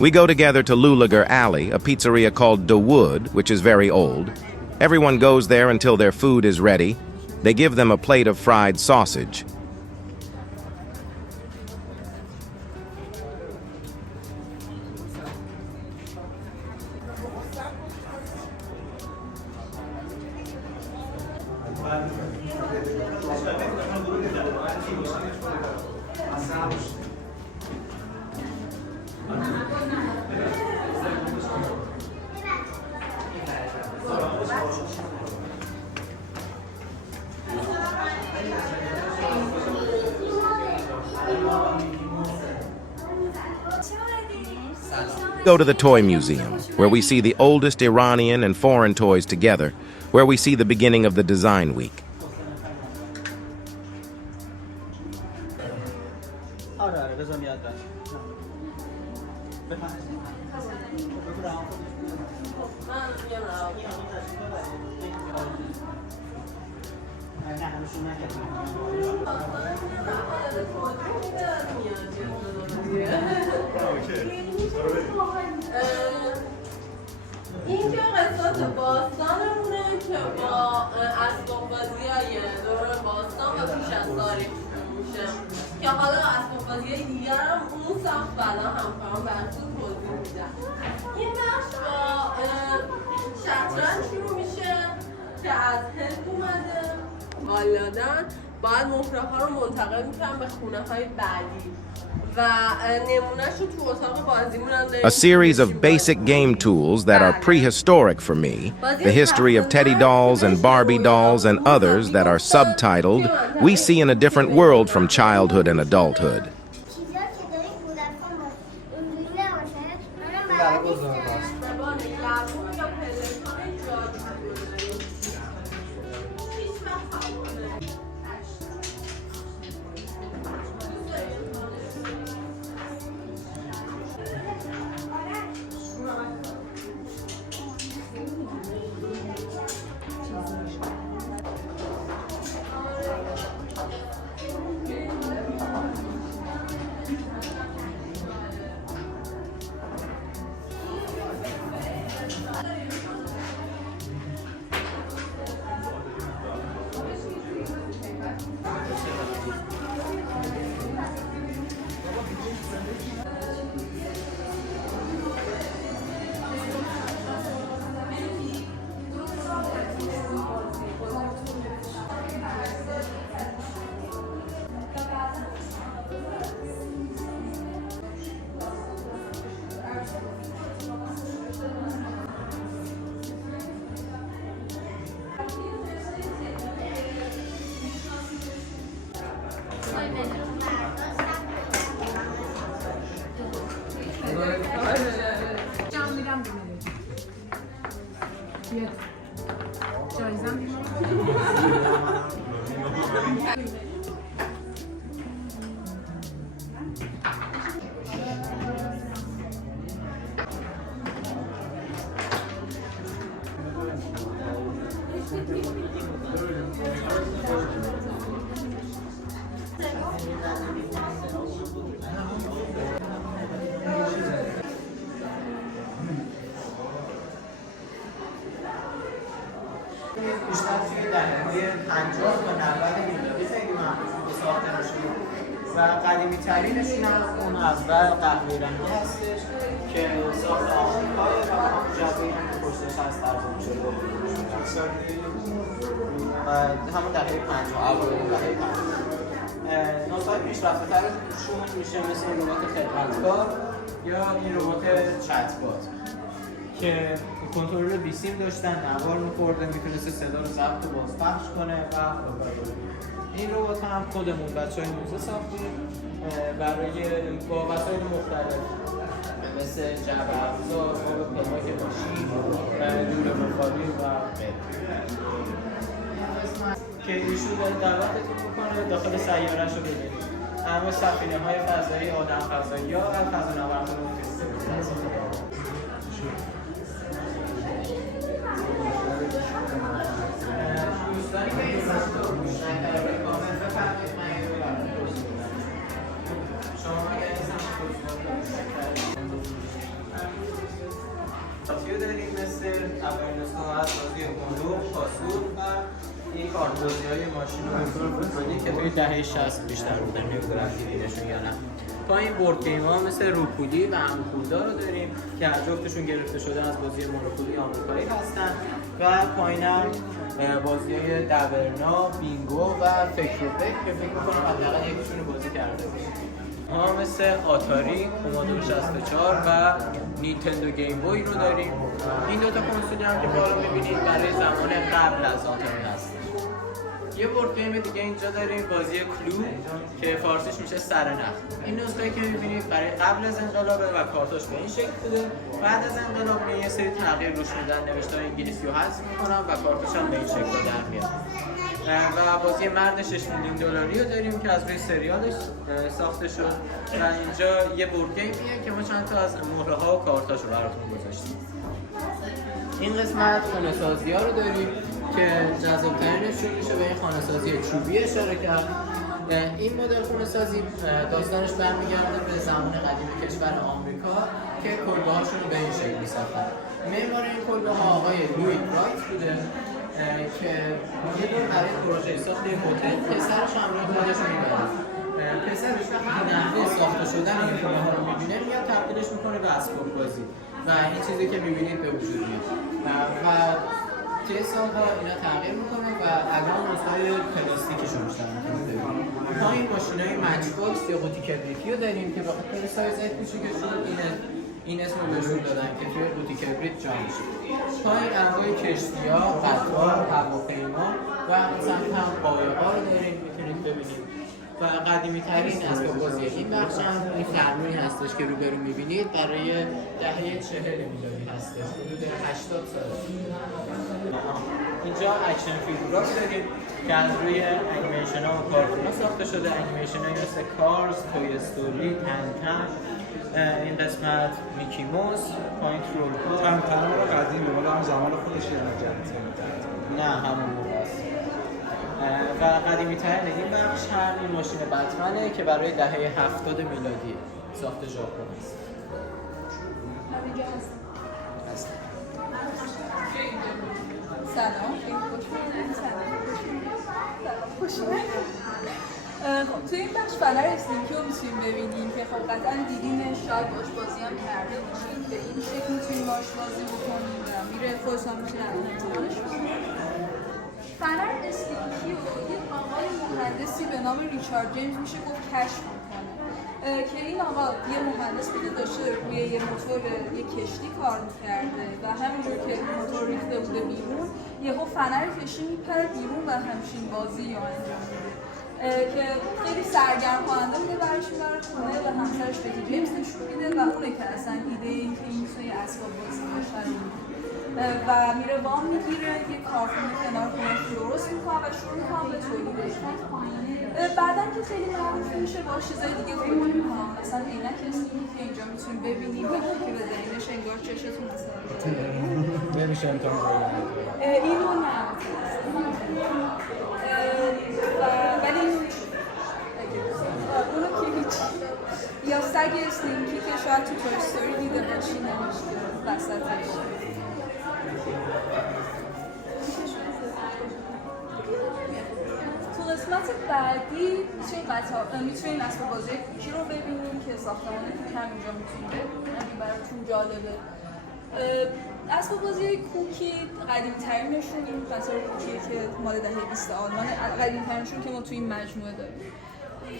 We go together to Lulager Alley, a pizzeria called The Wood, which is very old. Everyone goes there until their food is ready. They give them a plate of fried sausage. Go to the Toy Museum, where we see the oldest Iranian and foreign toys together, where we see the beginning of the Design Week. اینجا قسمت باستانمونه که با اسباب‌بازی‌های دوران باستان و پیش از تاریخ میشه که حالا اسباب‌بازی‌های دیگر هم اون سمت بعدا همکاران براتون توضیح میدن. این بخش با شطرنج شروع میشه که از هند اومده. والدن باید مهره‌ها رو منتقل میکنن به خونه‌های بعدی. A series of basic game tools that are prehistoric for me, the history of Teddy dolls and Barbie dolls and others that are subtitled, we see in a different world from childhood and adulthood. بیشتر توی دهه‌های 50 تا 90 میلادی خیلی معروف به ساختنشون و قدیمی ترینشون هم اون اول قهوه‌ای رنگی هستش که ساخت آمریکای و جعبه‌ای هم که پشتش هست ترجمه شده و همون دهه 50 اوایل دهه 50 نسخه‌های پیشرفته‌ترشون میشه مثل این ربات خدمتکار یا این ربات چت‌بات که کنترل بیسیم داشتن، نوار می‌خورده، میتونسته صدا رو ضبط و بازپخش کنه و این ربات هم خودمون بچه‌های موزه ساختیم برای با وسایل مختلف مثل جعبه افزار، پلاک ماشین، لوله مخابی و غیره که ایشون دعوتتون می‌کنه داخل سیاره‌اش رو ببینید. اما سفینه‌های فضایی، آدم فضایی یا فضانوردان رو داریم مثل اولین نسخه هست بازی بندوق، پاسور و این کارت بازی‌های ماشین و موتور فوتبالی که توی دهه 60 بیشتر بودن. نمی‌دونم دیدینشون یا نه. پایین بورد گیم ها مثل روپولی و امپولدار رو داریم که هر جفتشون گرفته شده از بازی مونوپولی آمریکایی هستن و پایینم بازی‌های دبرنا، بینگو و فکر و فکر که فکر می‌کنم حداقل یکیشون رو بازی کرده باشیم. ها مثل آتاری، کومودور 64 و نینتندو گیم بوی رو داریم. این دو تا کنسولی هم که بالا می‌بینید برای زمان قبل از آتاری هست. یه بورد گیم دیگه اینجا داریم بازی کلو که فارسیش میشه سرنخ. این نسخه که می‌بینید برای قبل از انقلابه و کارتاش به این شکل بوده. بعد از انقلاب یه سری تغییر روش میدن، نوشته‌های انگلیسی رو حذف می‌کنن و کارتاش هم به این شکل در میاد. و بازی مرد 6 میلیون دلاری رو داریم که از روی سریالش ساخته شد و اینجا یه بورد گیمیه که ما چند تا از مهره‌ها و کارتاش رو براتون گذاشتیم. این قسمت خانه‌سازی‌ها رو داریم که جذاب‌ترینش رو میشه به این خانه‌سازی چوبی اشاره کرد. این مدل خانه‌سازی داستانش برمیگرده به زمان قدیم کشور آمریکا که کلبه‌هاشون رو به این شکل می‌ساختن. معمار این کلبه‌ها آقای لوید رایت بوده که یه دور برای پروژه ساخت یک هتل پسرش همراه خودش میبره. پسرش وقتی نحوه ساخته شدن این خونه‌ها رو میبینه میاد تبدیلش میکنه به اسباب بازی و این چیزی که میبینید به وجود میاد و طی سالها اینا تغییر میکنه و الان نسخه‌های پلاستیکیشون بیشتر میکنه. ما این ماشینای مچ باکس یا قوطی کبریتی رو داریم که به خاطر سایز کوچیکشون این اسم رو بهشون دادن که توی قوطی کبریت جا میشه. پایین انواع کشتی‌ها، قطار، هواپیما و مثلا هم قایق‌ها رو داریم میتونید ببینید. و قدیمی ترین اسباب بازی این بخش هم این فرمونی هستش که روبرو میبینید برای دهه 40 میلادی هستش، حدود 80 سال. اینجا اکشن فیگورا رو داریم که از روی انیمیشن ها و کارتون ها ساخته شده. انیمیشن هایی مثل کارز، توی استوری، تن این قسمت میکی موس، پایین ترولکو. تن رو قدیمه ولی هم زمان خودش یه نه همون موقع است. و قدیمی ترین این بخش هم این ماشین بتمنه که برای دهه 70 میلادی ساخت ژاپن است. همینجا هست. سلام، خوش اومدید. خب توی این بخش فنر اسنیکی رو میتونیم ببینیم که خب قطعا دیدینش، شاید باش بازی هم کرده باشید. به این شکل میتونیم باش بازی بکنیم و میره خودتون میتونید امتحانش بکنید. فنر اسنیکی رو یه آقای مهندسی به نام ریچارد جیمز میشه گفت کشف میکنه که این آقا یه مهندس بوده داشته روی یه موتور یه کشتی کار میکرده و همینجور که موتور ریخته بوده بیرون یهو فنر کشتی میپره بیرون و همچین بازی رو انجام میده که خیلی سرگرم کننده بوده برایش میبره خونه و همسرش بکی جیمز نشون میده و اونه که اصلا ایده این که این توی اسباب بازی باشه و میره وام میگیره یه کارخونه کنار خونه‌اش درست میکنه و شروع میکنه به تولیدش. بعدن که خیلی معروف میشه با چیزای دیگه کار میکنه، مثلا عینک اسنیکی که اینجا میتونیم ببینیم وقتی که بزنیمش انگار چشتون مثلا نمیشه امتحان کنید. اینو نه ولی اینو اونو که هیچی یا سگ اسنیکی که شاید تو توی استوری دیده باشی نمیشه وسطش. تو قسمت بعدی میتونیم اسباب بازی کوکی رو ببینیم که ساختمان کوک هم اینجا میتونیم ببینیم، اگه براتون جالبه. اسباب بازی کوکی قدیم ترینشون این قطار کوکیه که مال دهه 20 آلمان، قدیم ترینشون که ما توی این مجموعه داریم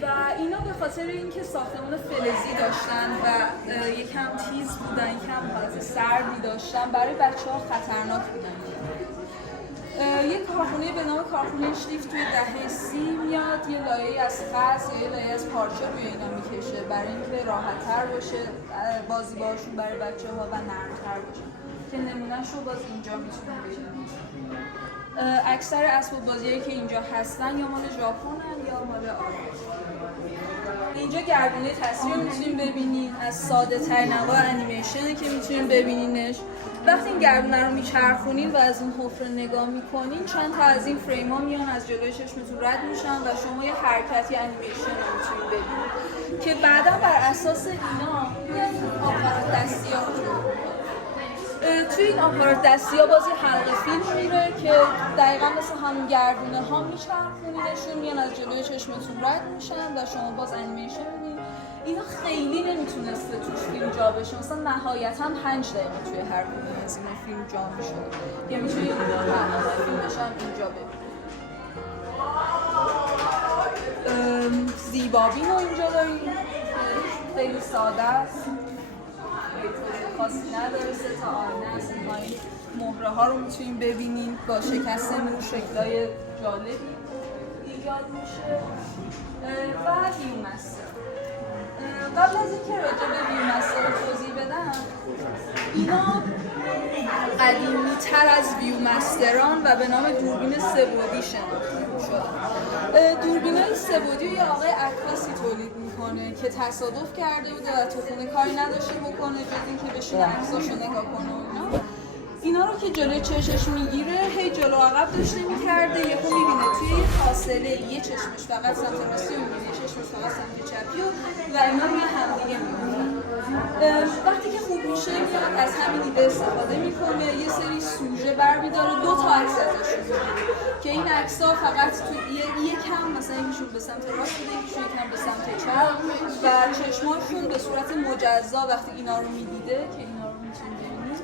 و اینا به خاطر اینکه ساختمان فلزی داشتن و یکم تیز بودن، یکم حالت سردی داشتن، برای بچه‌ها خطرناک بودن. یه کارخونه به نام کارخونه شلیف توی دهه 30 میاد یه لایه از خز یا یه لایه از پارچه روی اینا میکشه برای اینکه راحت‌تر باشه بازی باشون برای بچه‌ها و نرم‌تر باشه که نمونه‌ش رو باز اینجا میتونیم ببینیم. اکثر اسباب بازیایی که اینجا هستن یا مال ژاپنن یا مال آلمان. اینجا گردونه تصویر میتونیم ببینین، از ساده ترین انواع انیمیشنه که میتونیم ببینینش. وقتی این گردونه رو میچرخونین و از این حفره نگاه میکنین چند تا از این فریم ها میان از جلوی چشمتون رد میشن و شما یه حرکتی انیمیشن رو میتونید ببینید که بعدا بر اساس اینا میان آخر دستی ها توی توی این آپارات دستی ها باز یه حلقه فیلم میره که دقیقا مثل همون گردونه ها میچرخونینشون، میان از جلوی چشمتون رد میشن و شما باز انیمیشن میبینید. اینا خیلی نمیتونسته توش فیلم جا بشه، مثلا نهایتا 5 دقیقه توی هر کدوم از این فیلم جا میشه که میتونید فیلمش هم اینجا ببینید. زیبابین رو اینجا داریم، خیلی ساده است، خاصی نداره، 3 تا آینه است. این مهره ها رو میتونیم ببینیم با شکست نور شکلای جالبی ایجاد میشه. و ویومستر، قبل از اینکه راجع به ویومستر توضیح بدم، اینا قدیمی تر از ویومستران و به نام دوربین سه‌بعدی شناخته می‌شدن. دوربینای سه‌بعدی یه آقای عکاسی تولید میکنه که تصادف کرده بوده و تو خونه کاری نداشته بکنه جز اینکه بشینه عکساشو نگاه کنه و اینا رو که جلوی چشمش میگیره هی جلو عقب داشته میکرده، یهو میبینه توی یه فاصله یه چشمش فقط سمت راستی و میبینه یه چشمش فقط سمت چپی و اینا روی همدیگه میبینه. وقتی که خوب میشه میاد از همین ایده استفاده میکنه، یه سری سوژه برمیداره، 2 تا عکس ازشون میگیره که این عکس‌ها فقط تو یکم مثلا یکیشون به سمت راست بوده، یکیشون یکم به سمت چپ و چشماشون به صورت مجزا وقتی اینا رو میدیده که اینا رو میتونید ببینید،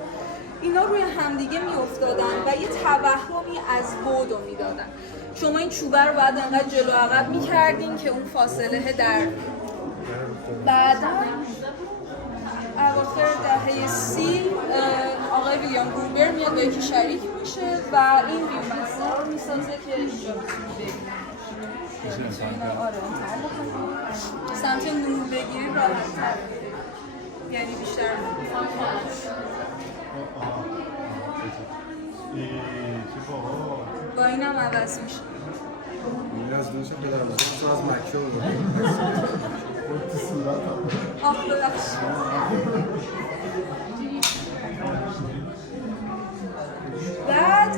اینا روی همدیگه میافتادن و یه توهمی از بعد رو میدادن. شما این چوبه رو بعد انقدر جلو عقب میکردین که اون فاصله در بعدا اواخر دهه 30 آقای ویلیام گروبر میاد با یکی شریک میشه و این ویومستر رو میسازه که اینجا میتونید ببینید. آره سمت نور بگیری راحت‌تر، یعنی بیشتر با این هم عوض میشه. از دوشه که در مورد از مکه بود ببخشید. بعد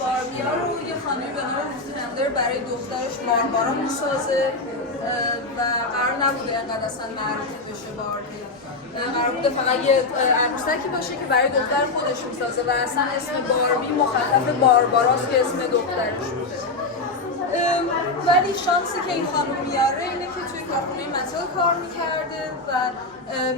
باربیا رو یه خانمی به نام روزی هندر برای دخترش باربارا میسازه و قرار نبوده انقدر اصلا معروف بشه باربی، قرار بوده فقط یه عروسکی باشه که برای دختر خودش میسازه و اصلا اسم باربی مخفف بارباراست که اسم دخترش بوده. ولی شانسی که این خانم میاره اینه که توی کارخونه متل کار میکرده و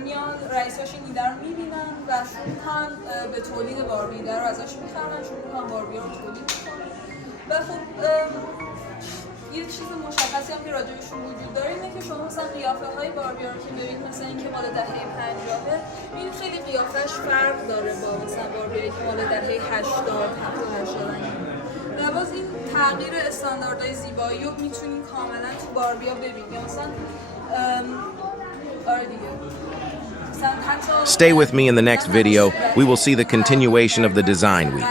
میان رئیساش این ایده رو میبینن و شروع میکنن به تولید باربی، ایده رو ازش میخرن، شروع میکنن باربی رو تولید میکنن و خب یه چیز مشخصی هم که راجبشون وجود داره اینه که شما مثلا قیافه های باربی رو که ببینید مثلا اینکه مال دهه 50 این خیلی قیافش فرق داره با مثلا باربی که مال دهه 80 و باز این تغییر استانداردهای زیبایی رو میتونین کاملا تو باربیا ببینید. مثلا آره دیگه Stay with me in the next video. We will see the continuation of the design week.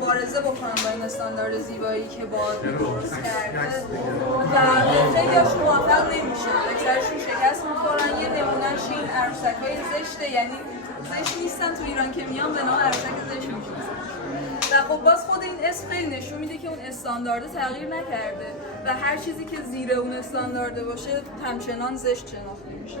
مبارزه بکنم با این استاندارد زیبایی که با درست کرده و خیلی هاشون موفق نمیشن، اکثرشون شکست میخورن. یه نمونهش این عروسک‌های زشته، یعنی زشت نیستن تو ایران که میان به نام عروسک زشت میشناسن و خب باز خود این اسم خیلی نشون میده که اون استاندارد تغییر نکرده و هر چیزی که زیر اون استاندارد باشه همچنان زشت شناخته میشه.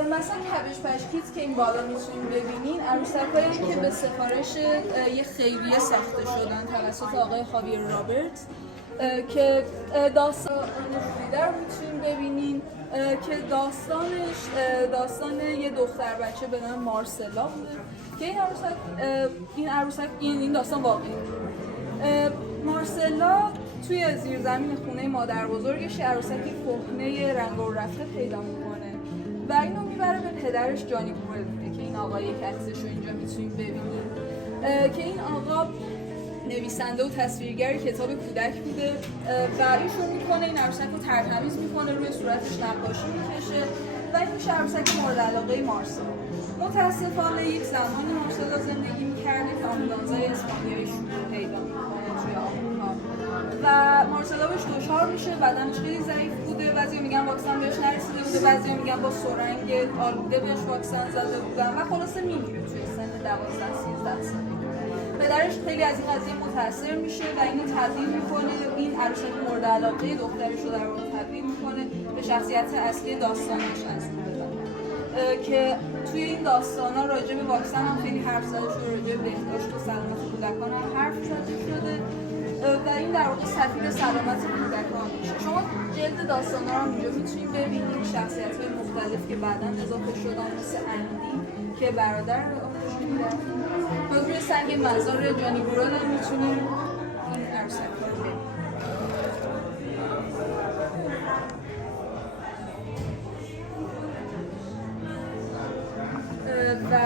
مثلا کبش پشکیت که این بالا میتونید ببینین عروسک‌هایی که به سفارش یه خیریه ساخته شدن توسط آقای خاویر رابرتس که داستان فریده رو میتونید ببینین که داستان یه دختر بچه به نام مارسلا بوده که این داستان واقعی. مارسلا توی زیرزمین خونه مادر بزرگش یه عروسکی کهنه رنگ و رفته پیدا میکنه و اینو میبره به پدرش جانی کوئل که این آقا یک عکسش رو اینجا میتونید ببینید که این آقا نویسنده و تصویرگر کتاب کودک بوده و ایشون میکنه این عروسک رو ترتمیز میکنه، روی صورتش نقاشی میکشه و این میشه عروسک مورد علاقه مارسلا. متاسفانه یک زمانی مارسلا زندگی میکرده که آمبولانس‌های اسپانیایی شروع پیدا میکنه توی آمریکا و مارسلا بهش دچار میشه، بدنش خیلی ضعیف بود بوده، بعضی میگن واکسن بهش نرسیده بوده، بعضی میگن با سرنگ آلوده بهش واکسن زده بودن و خلاصه میمیره توی سن 12-13 سال. پدرش خیلی از این قضیه متاثر میشه و اینو تبدیل میکنه، این عروسک مورد علاقه دخترش رو در واقع تبدیل میکنه به شخصیت اصلی داستانش از که توی این داستانا راجع به واکسن هم خیلی حرف زده شده، راجع به بهداشت و سلامت کودکان هم حرف زده شده و این در واقع سفیر سلامت کودکان میشه. شما جلد داستانا رو اینجا میتونید ببینید، شخصیت‌های مختلف که بعداً اضافه شدن مثل اندی که برادر و روی سنگ مزار جانی برون هم میتونیم این عروسک رو ببینیم. و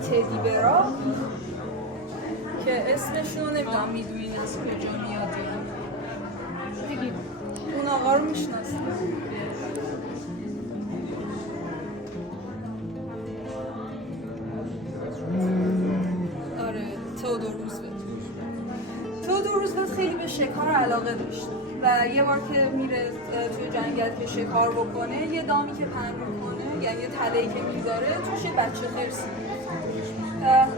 تدی برا که اسمشون نمیدونم میدونین از کجا میاد بگید اون آقا رو میشناسید. آره تئودور روزولت خیلی به شکار علاقه داشت و یه بار که میره توی جنگل که شکار بکنه یه دامی که پهن میکنه یعنی یه تله‌ای که میذاره توش یه بچه خرسی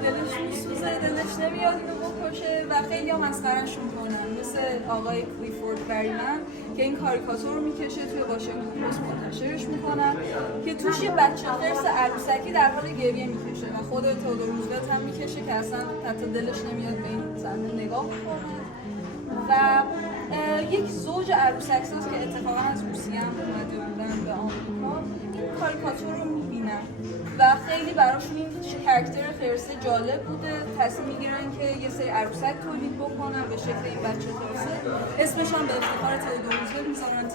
دلش میسوزه، دلش نمیاد اینو بکشه و خیلی ها مسخره‌اش میکنن مثل آقای کلیفورد بریمن که این کاریکاتور رو میکشه توی واشنگتن پست منتشرش میکنن که توش یه بچه خرس عروسکی در حال گریه میکشه و خود تئودور روزولت هم میکشه که اصلا حتی دلش نمیاد به این زنه نگاه کنه و یک زوج عروسک‌ساز که اتفاقا از روسیه هم اومده بودن به آمریکا این کاریکاتور رو میبینن و خیلی براشون این کاراکتر خرسه جالب بوده، تصمیم میگیرن که یه سری عروسک تولید بکنن به شکل این بچه خرسه، اسمش هم به افتخار تئودور روزولت میذارن